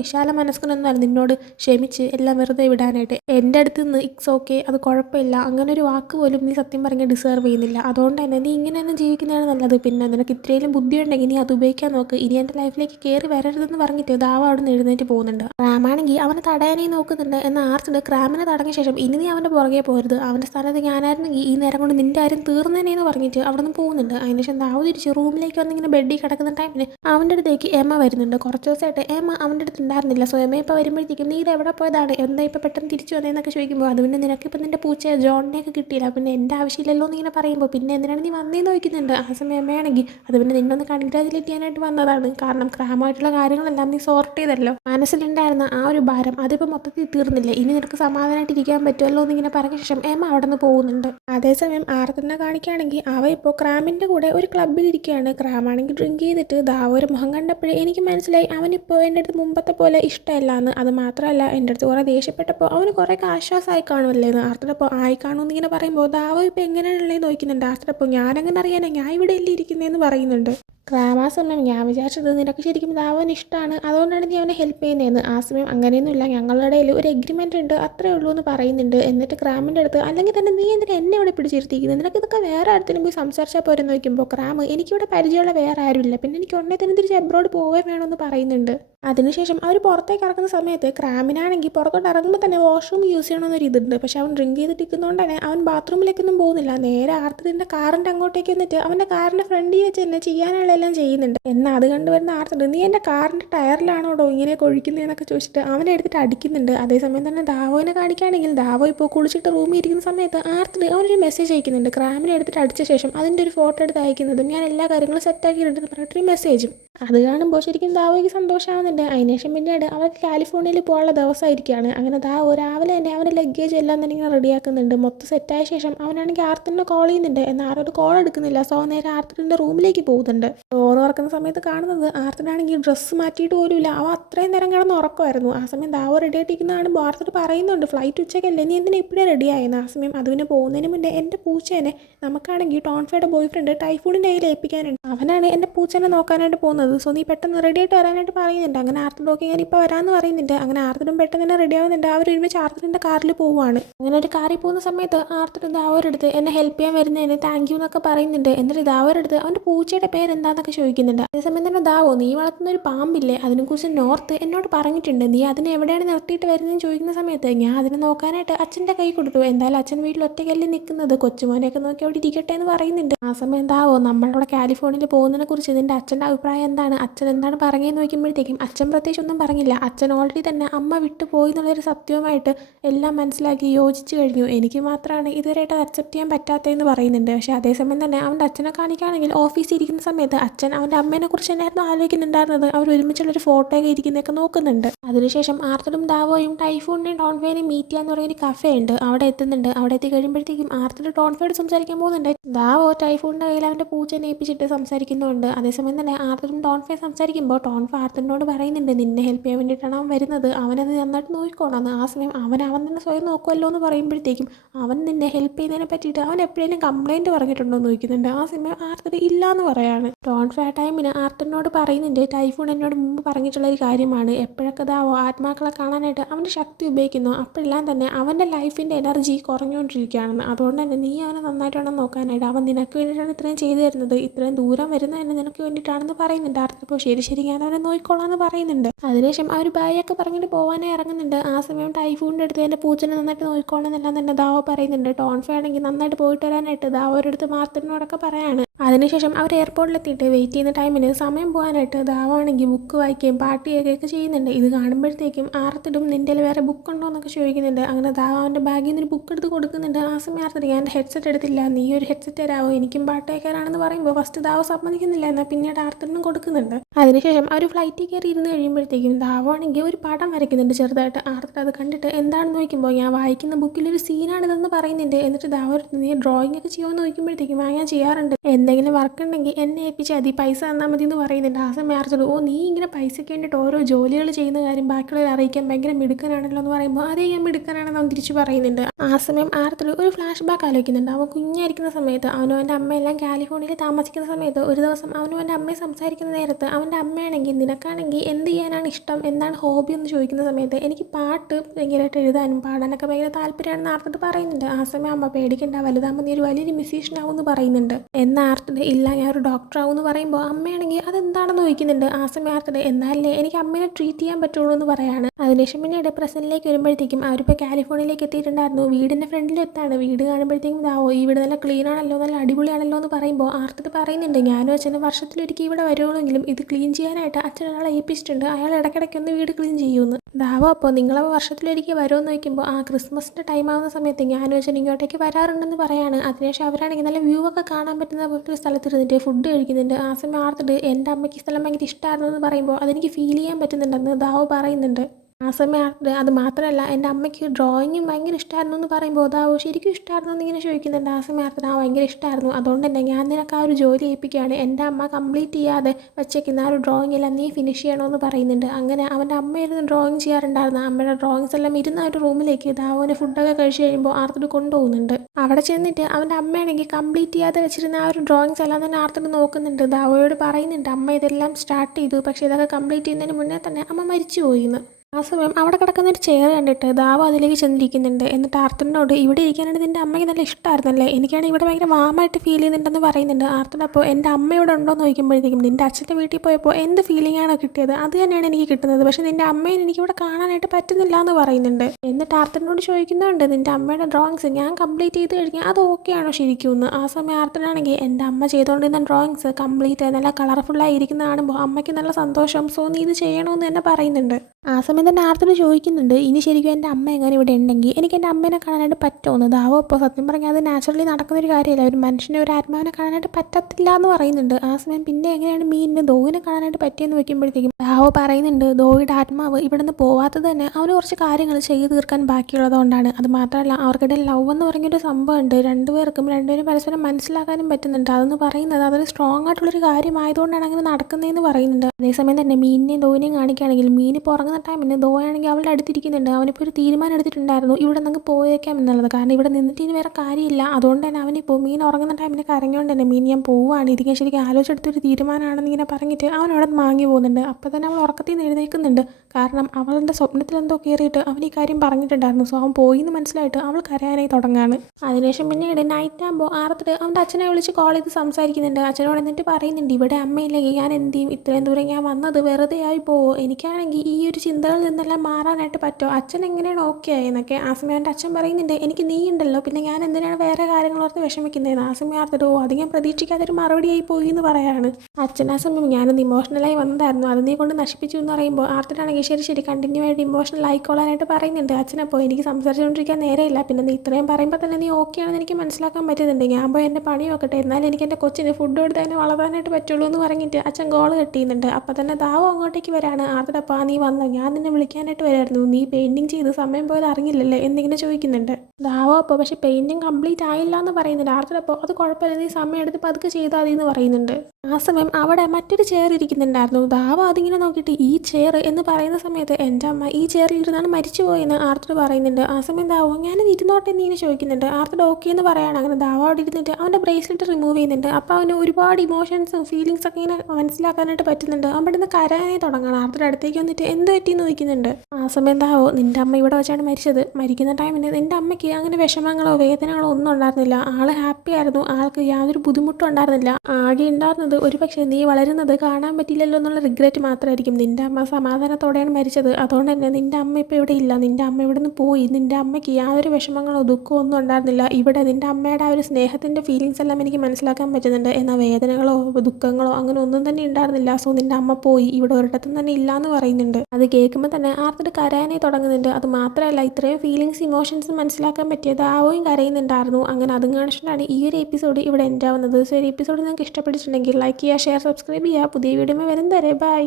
വിശാല മനസ്കനൊന്നുമല്ല നിന്നോട് ക്ഷമിച്ച് എല്ലാം വെറുതെ വിടാനായിട്ട്. എൻ്റെ അടുത്ത് നിന്ന് ഇറ്റ്സ് ഓക്കെ, അത് കുഴപ്പമില്ല, അങ്ങനെ ഒരു വാക്ക് പോലും നീ സത്യം പറഞ്ഞാൽ ഡിസേർവ് ചെയ്യുന്നില്ല. അതുകൊണ്ട് തന്നെ നീ ഇങ്ങനെ തന്നെ ജീവിക്കുന്നതാണ് നല്ലത്. പിന്നെ നിനക്ക് ഇത്രയും ബുദ്ധിയുണ്ടെങ്കിൽ നീ അത് ഉപയോഗിക്കാൻ നോക്ക്. ഇനി എൻ്റെ ലൈഫിലേക്ക് കയറി വരരുതെന്ന് പറഞ്ഞിട്ട് ദാവ അവിടെ നിന്ന് എഴുന്നേറ്റ് പോകുന്നുണ്ട്. ക്രാമാണെങ്കിൽ അവനെ തടയാനേ നോക്കുന്നുണ്ട്. എന്നാൽ ആർത്തിൻ്റെ ക്രാമിനെ തടഞ്ഞ ശേഷം ഇനി നീ അവൻ്റെ പുറകെ പോരുത്, അവൻ്റെ സ്ഥാനത്ത് ഞാനായിരുന്നെങ്കിൽ ഈ നേരം കൊണ്ട് നിൻ്റെ ആരും തീർന്നേനെന്ന് പറഞ്ഞിട്ട് അവിടെ നിന്ന് പോകുന്നുണ്ട്. അതിനുശേഷം ദാവ് തിരിച്ച് റൂമിലേക്ക് വന്നിങ്ങനെ ബെഡിൽ കിടക്കുന്ന ടൈമിന് അവൻ്റെ അടുത്തേക്ക് എമ്മ വരുന്നുണ്ട്. കുറച്ച് ദിവസമായിട്ട് എമ്മ അവൻ്റെ അടുത്ത് ഉണ്ടായിരുന്നില്ല. സോ എമ്മ ഇപ്പോൾ വരുമ്പോഴത്തേക്കും നീ ഇത് എവിടെ പോയതാണ്, എന്താ ഇപ്പോൾ പെട്ടെന്ന് തിരിച്ചു വന്നതെന്നൊക്കെ ചോദിക്കുമ്പോൾ അത് പിന്നെ നിനക്കിപ്പോൾ നിൻ്റെ പൂച്ചയെ ജോണിനെയൊക്കെ കിട്ടിയില്ല, പിന്നെ എൻ്റെ ആവശ്യമില്ലല്ലോ എന്നിങ്ങനെ പറയുമ്പോൾ പിന്നെ എന്തിനാണ് നീ വന്നേന്ന് ചോദിക്കുന്നുണ്ട്. ആ സമയം എമ്മയാണെങ്കിൽ അത് പിന്നെ നിന്നൊന്ന് കൺഗ്രാജുലേറ്റ് ചെയ്യാനായിട്ട് വന്നതാണ്. കാരണം ക്രാമായിട്ടുള്ള കാര്യങ്ങളെല്ലാം നീ സോർട്ട് ചെയ്തല്ലോ, മനസ്സിലുണ്ടായിരുന്ന ആ ഒരു ഭാരം അതിപ്പോൾ മൊത്തത്തിൽ തീർന്നില്ലേ, ഇനി നിനക്ക് സമാധാനമായിട്ട് ഇരിക്കാൻ പറ്റുമല്ലോ എന്നിങ്ങനെ പറഞ്ഞ ശേഷം എമ്മ അവിടെ നിന്ന് പോകുന്നുണ്ട്. അതേസമയം ആർത്തിനെ കാണിക്കുകയാണെങ്കിൽ അവ ഇപ്പോൾ ക്രാമിൻ്റെ കൂടെ ഒരു ക്ലബ്ബിൽ ഇരിക്കുകയാണ്. ക്രാമാണെങ്കിൽ ഡ്രിങ്ക് ചെയ്തിട്ട് ദാവ ഒരു മുഖം കണ്ടപ്പോഴേ എനിക്ക് മനസ്സിലായി അവനിപ്പോൾ എൻ്റെ അടുത്ത് മുമ്പത്തെ പോലെ ഇഷ്ടമല്ല എന്ന്. അത് മാത്രമല്ല എൻ്റെ അടുത്ത് കുറേ ദേഷ്യപ്പെട്ടപ്പോൾ അവന് കുറേ ആശ്വാസമായി കാണുമല്ലേന്ന്. ആർത്തിനപ്പോൾ ആയി കാണുമെന്നിങ്ങനെ പറയുമ്പോൾ ദാവ ഇപ്പോൾ എങ്ങനെയാണുള്ളത് നോക്കുന്നുണ്ട്. ആർത്തിനപ്പോൾ ഞാനങ്ങനെ അറിയാനാ, ഞാൻ ഇവിടെ അല്ലേ ഇരിക്കുന്നതെന്ന് പറയുന്നുണ്ട്. ക്രാമ സമയം ഞാൻ വിചാരിച്ചത് നിനക്ക് ശരിക്കും ദാവന് ഇഷ്ടമാണ്, അതുകൊണ്ടാണ് നീ അവനെ ഹെൽപ്പ് ചെയ്യുന്നതെന്ന്. ആ സമയം അങ്ങനെയൊന്നുമില്ല, ഞങ്ങളുടെ ഇടയിൽ ഒരു എഗ്രിമെൻ്റ് ഉണ്ട്, അത്രേ ഉള്ളൂ എന്ന് പറയുന്നുണ്ട്. എന്നിട്ട് ക്രാമിൻ്റെ അടുത്ത് അല്ലെങ്കിൽ തന്നെ നീ എന്തിനാ എന്നെ ഇവിടെ പിടിച്ചിരുത്തിയിരിക്കുന്നത്, നിനക്ക് ഇതൊക്കെ വേറെ അടുത്തിനും പോയി സംസാരിച്ചാൽ പോരെന്ന് നോക്കുമ്പോൾ ക്രാം എനിക്കിവിടെ പരിചയമുള്ള വേറെ ആരുമില്ല, പിന്നെ എനിക്ക് ഉടനെ തന്നെ തിരിച്ച് അബ്രോഡ് പോവുകയും വേണമെന്ന് പറയുന്നുണ്ട്. അതിനുശേഷം അവർ പുറത്തേക്ക് ഇറങ്ങുന്ന സമയത്ത് ക്രാമിനാണെങ്കിൽ പുറത്തോട്ട് ഇറങ്ങുമ്പോൾ തന്നെ വാഷ്റൂം യൂസ് ചെയ്യണമെന്നൊരു ഇതുണ്ട്. പക്ഷെ അവൻ ഡ്രിങ്ക് ചെയ്തിട്ടിരിക്കുന്നതുകൊണ്ട് തന്നെ അവൻ ബാത്റൂമിലേക്കൊന്നും പോകുന്നില്ല. നേരെ ആർത്തിൻ്റെ കാറിൻ്റെ അങ്ങോട്ടേക്ക് വന്നിട്ട് അവൻ്റെ കാറിൻ്റെ ഫ്രണ്ടിൽ വെച്ച് തന്നെ ചെയ്യാനുള്ളതെല്ലാം ചെയ്യുന്നുണ്ട്. എന്നാൽ അത് കണ്ടുവരുന്ന ആർത്തിട്ട് നീ എൻ്റെ കാറിൻ്റെ ടയറിലാണോടോ ഇങ്ങനെ കൊഴിക്കുന്നതെന്നൊക്കെ ചോദിച്ചിട്ട് അവനെ എടുത്തിട്ട് അടിക്കുന്നുണ്ട്. അതേസമയം തന്നെ ദാവോനെ കാണിക്കുകയാണെങ്കിൽ ദാവോ ഇപ്പോൾ കുളിച്ചിട്ട് റൂമിൽ ഇരിക്കുന്ന സമയത്ത് ആർത്തിട്ട് അവനൊരു മെസ്സേജ് അയക്കുന്നുണ്ട്. ക്രാമിനെ എടുത്തിട്ട് അടിച്ച ശേഷം അതിൻ്റെ ഒരു ഫോട്ടോ എടുത്ത് അയക്കുന്നതും ഞാൻ എല്ലാ കാര്യങ്ങളും സെറ്റാക്കിയിട്ടുണ്ടെന്ന് പറഞ്ഞിട്ടൊരു മെസ്സേജും. അത് കാണുമ്പോൾ ശരിക്കും ദാവോയ്ക്ക് സന്തോഷമാവുന്നുണ്ട്. അതിനുശേഷം പിന്നീട് അവർക്ക് കാലിഫോർണിയയിൽ പോകാനുള്ള ദിവസമായിരിക്കുകയാണ്. അങ്ങനെ ദാവോ രാവിലെ തന്നെ അവൻ്റെ ലഗേജ് എല്ലാം തന്നെ ഇങ്ങനെ റെഡിയാക്കുന്നുണ്ട്. മൊത്തം സെറ്റായ ശേഷം അവനാണെങ്കിൽ ആർത്തിനെ കോൾ ചെയ്യുന്നുണ്ട്. എന്നാൽ ആരോട് കോൾ എടുക്കുന്നില്ല. സോ നേരെ ആർത്തിൻ്റെ റൂമിലേക്ക് പോകുന്നുണ്ട്. ഡോർ തുറക്കുന്ന സമയത്ത് കാണുന്നത് ആർത്തിനാണെങ്കിൽ ഡ്രസ്സ് മാറ്റിയിട്ട് പോലുമില്ല, അവൻ അത്രയും നേരം കിടന്ന് ഉറക്കമായിരുന്നു. ആ സമയം ദാവോ റെഡി ആയിട്ടിരിക്കുന്ന കാണുമ്പോൾ ആർത്തിട്ട് പറയുന്നുണ്ട് ഫ്ലൈറ്റ് ഉച്ചയ്ക്കല്ലേ, നീ എന്തിനാ ഇപ്പോഴേ റെഡി ആയെന്ന്. ആ സമയം അത് പിന്നെ പോകുന്നതിന് മുന്നേ എൻ്റെ പൂച്ചേനെ നമുക്കാണെങ്കിൽ ടോൺഫയുടെ ബോയ് ഫ്രണ്ട് ടൈഫൂണിൻ്റെ കയ്യിൽ ഏൽപ്പിക്കാനുണ്ട്, അവനാണ് എൻ്റെ പൂച്ചേനെ നോക്കാനായിട്ട് പോകുന്നത്. സോ നീ പെട്ടെന്ന് റെഡി ആയിട്ട് വരാനായിട്ട് പറയുന്നുണ്ട്. അങ്ങനെ ആർത്തിടൊക്കെ ഞാൻ ഇപ്പോൾ വരാമെന്ന് പറയുന്നുണ്ട്. അങ്ങനെ ആർത്തിടും പെട്ടെന്ന് തന്നെ റെഡി ആവുന്നുണ്ട്. അവർ ഒരുമിച്ച് ആർത്തിൻ്റെ കാറിൽ പോവുകയാണ്. അങ്ങനെ ഒരു കാറിൽ പോകുന്ന സമയത്ത് ആർത്തിട്ട് ദാവോരെടുത്ത് എന്നെ ഹെൽപ്പ് ചെയ്യാൻ വരുന്നതിന് താങ്ക് യു എന്നൊക്കെ പറയുന്നുണ്ട്. എന്നിട്ട് ദാവോരെടുത്ത് അവൻ്റെ പൂച്ചയുടെ പേര് എന്താണെന്നൊക്കെ ചോദിക്കുന്നുണ്ട്. അതേസമയം തന്നെ ദാവോ നീ വളർത്തുന്ന ഒരു പാമ്പില്ലേ, അതിനെക്കുറിച്ച് നോർത്ത് എന്നോട് പറഞ്ഞിട്ടുണ്ട്, നീ അതിനെ എവിടെയാണ് നിർത്തിയിട്ട് വരുന്നതെന്ന് ചോദിക്കുന്ന സമയത്ത് ഞാൻ അതിനെ നോക്കാനായിട്ട് അച്ഛൻ്റെ കൈ കൊടുത്തു, എന്തായാലും അച്ഛൻ വീട്ടിൽ ഒറ്റയ്ക്കല്ലേ നിൽക്കുന്നത്, കൊച്ചുമോനെയൊക്കെ നോക്കി അവിടെ ഇരിക്കട്ടെ എന്ന് പറയുന്നുണ്ട്. ആ സമയം ദാവോ നമ്മളിവിടെ കാലിഫോർണിയയിൽ പോകുന്നതിനെ കുറിച്ച് ഇതിൻ്റെ അച്ഛൻ്റെ അഭിപ്രായം എന്താണ്, അച്ഛൻ എന്താണ് പറയുകയെന്ന് നോക്കുമ്പോഴത്തേക്കും അച്ഛൻ പ്രത്യേകിച്ച് ഒന്നും പറഞ്ഞില്ല. അച്ഛൻ ഓൾറെഡി തന്നെ അമ്മ വിട്ടുപോയി എന്നുള്ളൊരു സത്യവുമായിട്ട് എല്ലാം മനസ്സിലാക്കി യോജിച്ച് കഴിഞ്ഞു, എനിക്ക് മാത്രമാണ് ഇതുവരെയായിട്ട് അത് അക്സെപ്റ്റ് ചെയ്യാൻ പറ്റാത്തതെന്ന് പറയുന്നുണ്ട്. പക്ഷേ അതേസമയം തന്നെ അവൻ്റെ അച്ഛനെ കാണിക്കുകയാണെങ്കിൽ ഓഫീസിൽ ഇരിക്കുന്ന സമയത്ത് അച്ഛൻ അവൻ്റെ അമ്മേനെ കുറിച്ച് തന്നെയായിരുന്നു ആലോചിക്കുന്നുണ്ടായിരുന്നത്. അവർ ഒരുമിച്ചുള്ളൊരു ഫോട്ടോയൊക്കെ ഇരിക്കുന്നതൊക്കെ നോക്കുന്നുണ്ട്. അതിനുശേഷം ആർത്തിടും ദാവോയും ടൈഫൂണിനെയും ടോൺഫേനെയും മീറ്റ് ചെയ്യാന്ന് പറയുന്ന കഫേ ഉണ്ട്, അവിടെ എത്തുന്നുണ്ട്. അവിടെ എത്തി കഴിയുമ്പോഴത്തേക്കും ആർത്തിട്ട് ടോൺഫയോട് സംസാരിക്കാൻ പോകുന്നുണ്ട്. ദാവോ ടൈഫൂണിൻ്റെ കയ്യിൽ അവൻ്റെ പൂച്ചനെ ഏൽപ്പിച്ചിട്ട് സംസാരിക്കുന്നുണ്ട്. അതേസമയം തന്നെ ആർത്തിടും ടോൺഫേ സംസാരിക്കുമ്പോൾ ടോൺഫ ആർത്തിനോട് പറയുന്നുണ്ട് നിന്നെ ഹെൽപ്പ് ചെയ്യാൻ വേണ്ടിയിട്ടാണ് അവൻ വരുന്നത്, അവനത് നന്നായിട്ട് നോക്കിക്കോണം. ആ സമയം അവൻ തന്നെ സ്വയം നോക്കുമല്ലോ എന്ന് പറയുമ്പോഴത്തേക്കും അവൻ നിന്നെ ഹെൽപ്പ് ചെയ്യുന്നതിനെ പറ്റിയിട്ട് അവൻ എപ്പോഴേലും കംപ്ലൈൻറ്റ് പറഞ്ഞിട്ടുണ്ടോ എന്ന് ചോദിക്കുന്നുണ്ട്. ആ സമയം ആർത്തിട്ട് ഇല്ല എന്ന് പറയാണ്. ടോൺഫ ആ ടൈമിന് ആർത്തിനോട് പറയുന്നുണ്ട് ടൈഫൂൺ എന്നോട് മുമ്പ് പറഞ്ഞിട്ടുള്ള ഒരു കാര്യമാണ്, എപ്പോഴൊക്കെ ദാവോ ആത്മാക്കളെ കാണാനായിട്ട് അവൻ്റെ ശക്തി ഉപയോഗിക്കുന്നു അപ്പോഴെല്ലാം തന്നെ അവൻ്റെ ലൈഫിൻ്റെ എനർജി കുറഞ്ഞുകൊണ്ടിരിക്കുകയാണെന്ന്. അതുകൊണ്ട് തന്നെ നീ അവനെ നന്നായിട്ട് വേണം നോക്കാനായിട്ട്, അവൻ നിനക്ക് വേണ്ടിയിട്ടാണ് ഇത്രയും ചെയ്തു തരുന്നത്, ഇത്രയും ദൂരം വരുന്നത് തന്നെ നിനക്ക് വേണ്ടിയിട്ടാണെന്ന് പറയുന്നുണ്ട്. ആർത്തിപ്പോൾ ശരി ഞാൻ അവനെ നോക്കിക്കോളാം എന്ന് പറയുന്നുണ്ട്. അതിനുശേഷം അവർ ബായൊക്കെ പറഞ്ഞിട്ട് പോകാനേ ഇറങ്ങുന്നുണ്ട്. ആ സമയം ടൈഫൂണിൻ്റെ അടുത്ത് എൻ്റെ പൂച്ചനെ നന്നായിട്ട് നോക്കിക്കോളാം എന്നെല്ലാം തന്നെ ദാവോ പറയുന്നുണ്ട്. ടോൺഫ ആണെങ്കിൽ നന്നായിട്ട് പോയിട്ട് വരാനായിട്ട് ദാവോയുടെ അടുത്ത് മാർത്തിനോടൊക്കെ പറയാണ്. അതിനുശേഷം അവർ എയർപോർട്ടിലെത്തിയിട്ട് വെയിറ്റ് ചെയ്യുന്ന ടൈമിന് സമയം പോകാനായിട്ട് ദാവാണെങ്കിൽ ബുക്ക് വായിക്കുകയും പാട്ട് കേൾക്കുകയൊക്കെ ചെയ്യുന്നുണ്ട്. ഇത് കാണുമ്പോഴത്തേക്കും ആർത്തിടും നിൻ്റെ വേറെ ബുക്ക് ഉണ്ടോ എന്നൊക്കെ ചോദിക്കുന്നുണ്ട്. അങ്ങനെ ദാവാൻ്റെ ബാഗിൽ നിന്ന് ഒരു ബുക്ക് എടുത്ത് കൊടുക്കുന്നുണ്ട്. ആ സമയം ആർത്തിട്ട് ഞാൻ ഹെഡ്സെറ്റ് എടുത്തില്ല, നീ ഒരു ഹെഡ്സെറ്റ് തരാമോ, എനിക്കും പാട്ട് കേൾക്കാനാണെന്ന് പറയുമ്പോൾ ഫസ്റ്റ് ദാവ സമ്മതിക്കുന്നില്ല, എന്നാൽ പിന്നീട് ആർത്തിടും കൊടുക്കുന്നുണ്ട്. അതിനുശേഷം അവർ ഫ്ലൈറ്റിൽ കയറി ഇരുന്ന് കഴിയുമ്പോഴത്തേക്കും ദാവാണെങ്കിൽ ഒരു പടം വരയ്ക്കുന്നുണ്ട് ചെറുതായിട്ട്. ആർത്തിട്ട് അത് കണ്ടിട്ട് എന്താണെന്ന് നോക്കുമ്പോൾ ഞാൻ വായിക്കുന്ന ബുക്കിലൊരു സീനാണിതെന്ന് പറയുന്നുണ്ട്. എന്നിട്ട് ദാവ നീ ഡ്രോയിങ് ഒക്കെ ചെയ്യുമെന്ന് നോക്കുമ്പോഴത്തേക്കും ഞാൻ ചെയ്യാറുണ്ട്, എന്തെങ്കിലും വർക്ക് ഉണ്ടെങ്കിൽ എന്നെ ഏൽപ്പിച്ചാൽ മതി, പൈസ തന്നാൽ മതി എന്ന് പറയുന്നുണ്ട്. ആ സമയം ആർച്ചർ ഓ നീ ഇങ്ങനെ പൈസയ്ക്ക് വേണ്ടിയിട്ട് ഓരോ ജോലികൾ ചെയ്യുന്ന കാര്യം ബാക്കിയുള്ളവരെ അറിയിക്കാൻ ഭയങ്കര മിടുക്കനാണല്ലോ എന്ന് പറയുമ്പോൾ അതേ ഞാൻ മിടുക്കനാണെന്ന് അവൻ തിരിച്ച് പറയുന്നുണ്ട്. ആ സമയം ആർച്ചർ ഒരു ഫ്ലാഷ് ബാക്ക് ആലോചിക്കുന്നുണ്ട്. അവൻ കുഞ്ഞായിരിക്കുന്ന സമയത്ത് അവനും അവൻ്റെ അമ്മയെല്ലാം കാലിഫോർണിയയിൽ താമസിക്കുന്ന സമയത്ത് ഒരു ദിവസം അവനും അവൻ്റെ അമ്മയെ സംസാരിക്കുന്ന നേരത്ത് അവൻ്റെ അമ്മയാണെങ്കിൽ നിനക്കാണെങ്കിൽ എന്ത് ചെയ്യാനാണ് ഇഷ്ടം, എന്താണ് ഹോബി എന്ന് ചോദിക്കുന്ന സമയത്ത് എനിക്ക് പാട്ട് ഭയങ്കരമായിട്ട് എഴുതാനും പാടാനൊക്കെ ഭയങ്കര താല്പര്യമാണെന്ന് ആർത്തിട്ട് പറയുന്നുണ്ട്. ആ സമയം അമ്മ പേടിക്കണ്ട, വലുതാകുമ്പോൾ നീ ഒരു വലിയൊരു മ്യൂസീഷ്യൻ ആവും എന്ന് പറയുന്നുണ്ട്. എന്നാൽ ആർത്തിട്ട് ഇല്ല ഞാൻ ഒരു ഡോക്ടർ ആവും എന്ന് പറയുമ്പോൾ അമ്മയാണെങ്കിൽ അതെന്താണെന്ന് ചോദിക്കുന്നുണ്ട്. ആ സമയം ആർത്തിട്ട് എന്നാലേ എനിക്ക് അമ്മേനെ ട്രീറ്റ് ചെയ്യാൻ പറ്റുള്ളൂ എന്ന് പറയാണ്. അതിനുശേഷം പിന്നീട് പ്രസന്റിലേക്ക് വരുമ്പോഴത്തേക്കും അവരിപ്പോൾ കാലിഫോർണിയയിലേക്ക് എത്തിയിട്ടുണ്ടായിരുന്നു. വീടിൻ്റെ ഫ്രണ്ടിൽ എത്താണ്. വീട് കാണുമ്പോഴത്തേക്കും ഇതാവോ ഈ വീട് നല്ല ക്ലീൻ ആണല്ലോ, നല്ല അടിപൊളിയാണല്ലോ എന്ന് പറയുമ്പോൾ ആർത്തിട്ട് പറയുന്നുണ്ട് ഞാനും അച്ഛനും വർഷത്തിലൊരിക്കൽ ഇവിടെ വരുവുള്ളെങ്കിലും ഇത് ക്ലീൻ ചെയ്യാനായിട്ട് അച്ഛൻ ഒരാളെ ഏൽപ്പിച്ചിട്ടുണ്ട്, അയാൾ ഇടയ്ക്കിടയ്ക്കൊന്ന് വീട് ക്ലീൻ ചെയ്യുമെന്ന്. ദാവോ അപ്പോൾ നിങ്ങളെ വർഷത്തിലൊരിക്കൽ വരുമെന്ന് ചോദിക്കുമ്പോൾ ആ ക്രിസ്മസിൻ്റെ ടൈം ആവുന്ന സമയത്ത് ഞാനും അച്ഛൻ ഇങ്ങോട്ടേക്ക് വരാറുണ്ടെന്ന് പറയാണ്. അതിനുശേഷം അവരാണെങ്കിൽ നല്ല വ്യൂ ഒക്കെ കാണാൻ പറ്റുന്ന പോലത്തെ സ്ഥലത്തിരുന്നിട്ട് ഫുഡ് കഴിക്കുന്നുണ്ട്. ആ സമയം ആർത്തിട്ട് എൻ്റെ അമ്മയ്ക്ക് സ്ഥലം ഭയങ്കര ഇഷ്ടമായിരുന്നു എന്ന് പറയുമ്പോൾ അതെനിക്ക് ഫീൽ ചെയ്യാൻ പറ്റുന്നുണ്ടെന്ന് ദാവോ പറയുന്നുണ്ട്. ആ സമയം അത് മാത്രമല്ല എൻ്റെ അമ്മയ്ക്ക് ഡ്രോയിങ്ങും ഭയങ്കര ഇഷ്ടമായിരുന്നു എന്ന് പറയുമ്പോൾ ദാവോ ശരിക്കും ഇഷ്ടമായിരുന്നു എന്നിങ്ങനെ ചോദിക്കുന്നുണ്ട്. ആ സമയം ആ ഭയങ്കര ഇഷ്ടമായിരുന്നു, അതുകൊണ്ട് തന്നെ ഞാൻ നിനക്ക് ആ ഒരു ജോലി ഏൽപ്പിക്കുകയാണ്, എൻ്റെ അമ്മ കംപ്ലീറ്റ് ചെയ്യാതെ വച്ചേക്കുന്ന ആ ഒരു ഡ്രോയിങ് എല്ലാം നീ ഫിനിഷ് ചെയ്യണമെന്ന് പറയുന്നുണ്ട്. അങ്ങനെ അവൻ്റെ അമ്മയായിരുന്നു ഡ്രോയിങ് ചെയ്യാറുണ്ടായിരുന്നു. അമ്മയുടെ ഡ്രോയിങ്സ് എല്ലാം ഇരുന്ന ഒരു റൂമിലേക്ക് ദാവോനെ ഫുഡൊക്കെ കഴിച്ച് കഴിയുമ്പോൾ ആർത്തിട്ട് കൊണ്ടുപോകുന്നുണ്ട്. അവിടെ ചെന്നിട്ട് അവൻ്റെ അമ്മയാണെങ്കിൽ കംപ്ലീറ്റ് ചെയ്യാതെ വെച്ചിരുന്ന ആ ഒരു ഡ്രോയിങ്സ് എല്ലാം തന്നെ ആർത്തിട്ട് നോക്കുന്നുണ്ട്. ദാവോയോട് പറയുന്നുണ്ട് അമ്മ ഇതെല്ലാം സ്റ്റാർട്ട് ചെയ്തു, പക്ഷേ ഇതൊക്കെ കംപ്ലീറ്റ് ചെയ്യുന്നതിന് മുന്നേ തന്നെ അമ്മ മരിച്ചു പോയിന്ന്. ആ സമയം അവിടെ കിടക്കുന്ന ഒരു ചെയർ കണ്ടിട്ട് ദാവ അതിലേക്ക് ചെന്നിരിക്കുന്നുണ്ട്. എന്നിട്ട് ആർത്തനോട് ഇവിടെ ഇരിക്കാനായിട്ട് നിൻ്റെ അമ്മയ്ക്ക് നല്ല ഇഷ്ടമായിരുന്നല്ലേ, എനിക്കാണെങ്കിൽ ഇവിടെ ഭയങ്കര വാമായിട്ട് ഫീൽ ചെയ്യുന്നുണ്ടെന്ന് പറയുന്നുണ്ട്. ആർത്തൻ അപ്പോൾ എൻ്റെ അമ്മ ഇവിടെ ഉണ്ടോ എന്ന് ചോദിക്കുമ്പോഴത്തേക്കും നിൻ്റെ അച്ഛൻ്റെ വീട്ടിൽ പോയപ്പോൾ എന്ത് ഫീലിംഗ് ആണോ കിട്ടിയത് അത് തന്നെയാണ് എനിക്ക് കിട്ടുന്നത്, പക്ഷേ നിൻ്റെ അമ്മയെ എനിക്കിവിടെ കാണാനായിട്ട് പറ്റുന്നില്ല എന്ന് പറയുന്നുണ്ട്. എന്നിട്ട് ആർത്തനോട് ചോദിക്കുന്നുണ്ട് നിൻ്റെ അമ്മയുടെ ഡ്രോയിങ്സ് ഞാൻ കംപ്ലീറ്റ് ചെയ്ത് കഴിഞ്ഞാൽ അത് ഓക്കെ ആണോ ശരിക്കും എന്ന്. ആ സമയം ആർത്തനാണെങ്കിൽ എൻ്റെ അമ്മ ചെയ്തുകൊണ്ടിരുന്ന ഡ്രോയിങ്സ് കംപ്ലീറ്റ് നല്ല കളർഫുള്ളായി ഇരിക്കുന്ന കാണുമ്പോൾ അമ്മയ്ക്ക് നല്ല സന്തോഷം, സോ നീ ഇത് ചെയ്യണമെന്ന് തന്നെ പറയുന്നുണ്ട്. ആ സമയം തന്നെ ആർത്തിട്ട് ചോദിക്കുന്നുണ്ട് ഇനി ശരിക്കും എൻ്റെ അമ്മ എങ്ങനെ ഇവിടെ ഉണ്ടെങ്കിൽ എനിക്ക് എൻ്റെ അമ്മേനെ കാണാനായിട്ട് പറ്റുമെന്ന്. ദാവോ ഇപ്പോൾ സത്യം പറഞ്ഞാൽ അത് നാച്ചുറലി നടക്കുന്നൊരു കാര്യമല്ല, ഒരു മനുഷ്യനെ ഒരു ആത്മാവിനെ കാണാനായിട്ട് പറ്റത്തില്ല എന്ന് പറയുന്നുണ്ട്. ആ സമയം പിന്നെ എങ്ങനെയാണ് മീനിന് ദോവിനെ കാണാനായിട്ട് പറ്റിയെന്ന് വെക്കുമ്പോഴത്തേക്കും ദാവോ പറയുന്നുണ്ട് ദോവിയുടെ ആത്മാവ് ഇവിടെ നിന്ന് പോവാത്തത് തന്നെ അവന് കുറച്ച് കാര്യങ്ങൾ ചെയ്തു തീർക്കാൻ ബാക്കിയുള്ളതുകൊണ്ടാണ്. അത് മാത്രമല്ല അവർക്കിടയിൽ ലവ് എന്ന് പറഞ്ഞൊരു സംഭവമുണ്ട്, രണ്ടുപേരും പരസ്പരം മനസ്സിലാക്കാനും പറ്റുന്നുണ്ട്. അതെന്ന് പറയുന്നത് അതൊരു സ്ട്രോങ് ആയിട്ടുള്ളൊരു കാര്യമായതുകൊണ്ടാണ് അങ്ങനെ നടക്കുന്നതെന്ന് പറയുന്നുണ്ട്. അതേസമയം തന്നെ മീനിനെയും ദോവിനെയും കാണിക്കുകയാണെങ്കിൽ മീൻ ഇപ്പോൾ ഉറങ്ങുന്ന ടൈമിന് ദോയാണെങ്കിൽ അവളുടെ അടുത്തിരിക്കുന്നുണ്ട്. അവനിപ്പോൾ ഒരു തീരുമാനം എടുത്തിട്ടുണ്ടായിരുന്നു ഇവിടെ നമുക്ക് പോയേക്കാം എന്നുള്ളത്, കാരണം ഇവിടെ നിന്നിട്ട് ഇനി വേറെ കാര്യമില്ല. അതുകൊണ്ട് തന്നെ അവനിപ്പോൾ മീൻ ഉറങ്ങുന്ന ടൈമിന് കരഞ്ഞുകൊണ്ട് തന്നെ മീൻ ഞാൻ പോവുകയാണ്, ഇതിങ്ങനെ ശരിക്കും ആലോചിച്ചെടുത്തൊരു തീരുമാനമാണെന്ന് ഇങ്ങനെ പറഞ്ഞിട്ട് അവൻ അവിടെ മാങ്ങി പോകുന്നുണ്ട്. അപ്പോൾ തന്നെ അവൾ ഉറക്കത്തിൽ നിന്ന് എഴുന്നേൽക്കുന്നുണ്ട്, കാരണം അവളുടെ സ്വപ്നത്തിൽ എന്തോ കയറിയിട്ട് അവൻ ഈ കാര്യം പറഞ്ഞിട്ടുണ്ടായിരുന്നു. സോ അവൻ പോയി എന്ന് മനസ്സിലായിട്ട് അവൾ കരയാനായി തുടങ്ങാണ്. അതിനുശേഷം പിന്നീട് നൈറ്റ് ആകുമ്പോൾ ആർത്തിട്ട് അവൻ്റെ അച്ഛനെ വിളിച്ച് കോൾ ചെയ്ത് സംസാരിക്കുന്നുണ്ട്. അച്ഛനോട് എന്നിട്ട് പറയുന്നുണ്ട് ഇവിടെ അമ്മയില്ലെങ്കിൽ ഞാൻ എന്ത് ചെയ്യും, ഇത്രയും ദൂരം ഞാൻ വന്നത് വെറുതെ ആയി പോവോ, എനിക്കാണെങ്കിൽ ഈ ഒരു ചിന്തകളിൽ നിന്നെല്ലാം മാറാനായിട്ട് പറ്റുമോ, അച്ഛൻ എങ്ങനെയാണ് ഓക്കെ ആയെന്നൊക്കെ. ആ സമയം എൻ്റെ അച്ഛൻ പറയുന്നുണ്ട് എനിക്ക് നീ ഉണ്ടല്ലോ, പിന്നെ ഞാൻ എന്തിനാണ് വേറെ കാര്യങ്ങളോർത്ത് വിഷമിക്കുന്നതെന്ന്. ആ സമയം ആർത്തിട്ട് അത് ഞാൻ പ്രതീക്ഷിക്കാത്തൊരു മറുപടിയായി പോയി എന്ന് പറയാണ്. അച്ഛൻ ആ സമയം ഞാനൊന്ന് ഇമോഷണലായി വന്നതായിരുന്നു, അത് നീ കൊണ്ട് നശിപ്പിച്ചു എന്ന് പറയുമ്പോൾ ആർത്തിട്ടാണെങ്കിൽ ശരി കണ്ടിന്യൂ ആയിട്ട് ഇമോഷണൽ ആയിക്കോളാനായിട്ട് പറയുന്നുണ്ട്. അച്ഛനപ്പോൾ എനിക്ക് സംസാരിച്ചുകൊണ്ടിരിക്കാൻ നേരെയില്ല, പിന്നെ നീ ഇത്രയും പറയുമ്പോൾ തന്നെ നീ ഓക്കെ ആണെന്ന് എനിക്ക് മനസ്സിലാക്കാൻ പറ്റുന്നുണ്ട്, ഞാൻ പോയി എൻ്റെ പണി നോക്കട്ടെ, എന്നാലും എനിക്ക് എൻ്റെ കൊച്ചിന് ഫുഡ് കൊടുത്ത് തന്നെ വളരാനായിട്ട് പറ്റുള്ളൂ എന്ന് പറഞ്ഞിട്ട് അച്ഛൻ ഗോൾ കെട്ടിയുന്നുണ്ട്. അപ്പോൾ തന്നെ ദാവോ അങ്ങോട്ടേക്ക് വരാണ്. ആർത്തിട്ടപ്പോൾ നീ വന്നോ, ഞാൻ നിന്നെ വിളിക്കാനായിട്ട് വരായിരുന്നു, നീ പെയിൻറ്റിങ് ചെയ്ത് സമയം പോയത് അറിഞ്ഞില്ലല്ലേ എന്നിങ്ങനെ ചോദിക്കുന്നുണ്ട്. ദാവോ അപ്പോൾ പക്ഷേ പെയിൻറ്റിങ് കംപ്ലീറ്റ് ആയില്ല എന്ന് പറയുന്നുണ്ട്. ആർത്തിട്ടപ്പോൾ അത് കുഴപ്പമില്ല, നീ സമയം എടുത്ത് പതുക്കെ ചെയ്താൽ മതി എന്ന് പറയുന്നുണ്ട്. ആ സമയം അവിടെ മറ്റൊരു ചെയർ ഇരിക്കുന്നുണ്ടായിരുന്നു. ദാവോ അതിങ്ങനെ നോക്കിയിട്ട് ഈ ചെയർ എന്ന് പറയുന്ന സമയത്ത് എൻ്റെ അമ്മ ഈ ചെയറിൽ ഇരുന്നാണ് മരിച്ചു പോയെന്ന് ആർത്തിട്ട് പറയുന്നുണ്ട്. ആ സമയം ദാവോ ഞാനത് ഇരുന്നോട്ടെ എന്നിങ്ങനെ ചോദിക്കുന്നുണ്ട്. ആർത്തിട്ട് ഓക്കെ എന്ന് പറയാണ്. അങ്ങനെ ദാവോ അവിടെ ഇരുന്നിട്ട് അവൻ്റെ ബ്രേസ്ലെറ്റ് റിമൂവ് ചെയ്യുന്നുണ്ട്. അപ്പോൾ അവന് ഒരുപാട് ഇമോഷൻസും ഫീലിങ്സ് ഒക്കെ ഇങ്ങനെ മനസ്സിലാക്കാനായിട്ട് പറ്റുന്നുണ്ട്. അവിടെ നിന്ന് കരയാനായി തുടങ്ങണം. ആർത്തിട്ട് അടുത്തേക്ക് വന്നിട്ട് എന്ത് പറ്റിയെന്ന് ചോദിക്കുന്നുണ്ട്. ആ സമയം ദാവോ നിൻ്റെ അമ്മ ഇവിടെ വെച്ചാണ് മരിച്ചത്, മരിക്കുന്ന ടൈമിന് നിൻ്റെ അമ്മയ്ക്ക് അങ്ങനെ വിഷമങ്ങളോ വേദനകളോ ഒന്നും ഉണ്ടായിരുന്നില്ല, ആൾ ഹാപ്പി ആയിരുന്നു, ആൾക്ക് യാതൊരു ബുദ്ധിമുട്ടും ഉണ്ടായിരുന്നില്ല, ആകെ ഉണ്ടായിരുന്നത് ഒരു പക്ഷേ നീ വളരുന്നത് കാണാൻ പറ്റില്ലല്ലോ എന്നുള്ള റിഗ്രറ്റ് മാത്രമായിരിക്കും. നിൻ്റെ അമ്മ സമാധാനത്തോടെയാണ് മരിച്ചത്, അതുകൊണ്ട് തന്നെ നിൻ്റെ അമ്മ ഇപ്പോൾ ഇവിടെ ഇല്ല, നിൻ്റെ അമ്മ ഇവിടെ നിന്ന് പോയി, നിൻ്റെ അമ്മയ്ക്ക് യാതൊരു വിഷമങ്ങളോ ദുഃഖമോ ഒന്നും ഉണ്ടായിരുന്നില്ല, ഇവിടെ നിൻ്റെ അമ്മയുടെ ആ ഒരു സ്നേഹത്തിൻ്റെ ഫീലിങ്സ് എല്ലാം എനിക്ക് മനസ്സിലാക്കാൻ പറ്റുന്നുണ്ട്, എന്നാൽ വേദനകളോ ദുഃഖങ്ങളോ അങ്ങനെ ഒന്നും തന്നെ ഉണ്ടായിരുന്നില്ല, സോ നിൻ്റെ അമ്മ പോയി ഇവിടെ ഒരിടത്തും തന്നെ ഇല്ല എന്ന് പറയുന്നുണ്ട്. അത് കേൾക്കുമ്പോൾ തന്നെ ആർത്തിട്ട് കരയാനായി തുടങ്ങുന്നുണ്ട്. അത് മാത്രമല്ല ഇത്രയും ഫീലിങ്സ് ഇമോഷൻസ് മനസ്സിലാക്കാൻ പറ്റിയത് ആവോയും കരയുന്നുണ്ടായിരുന്നു. അങ്ങനെ അതും കാണിച്ചിട്ടാണ് ഈ ഒരു എപ്പിസോഡ് ഇവിടെ എൻഡ് ആവുന്നത്. സോ ഈ എപ്പിസോഡ് നിങ്ങൾക്ക് ഇഷ്ടപ്പെട്ടിട്ടുണ്ടെങ്കിൽ ലൈക്ക് ചെയ്യുക, ഷെയർ, സബ്സ്ക്രൈബ് ചെയ്യുക. പുതിയ വീഡിയോ വരുന്നവരെ ബൈ.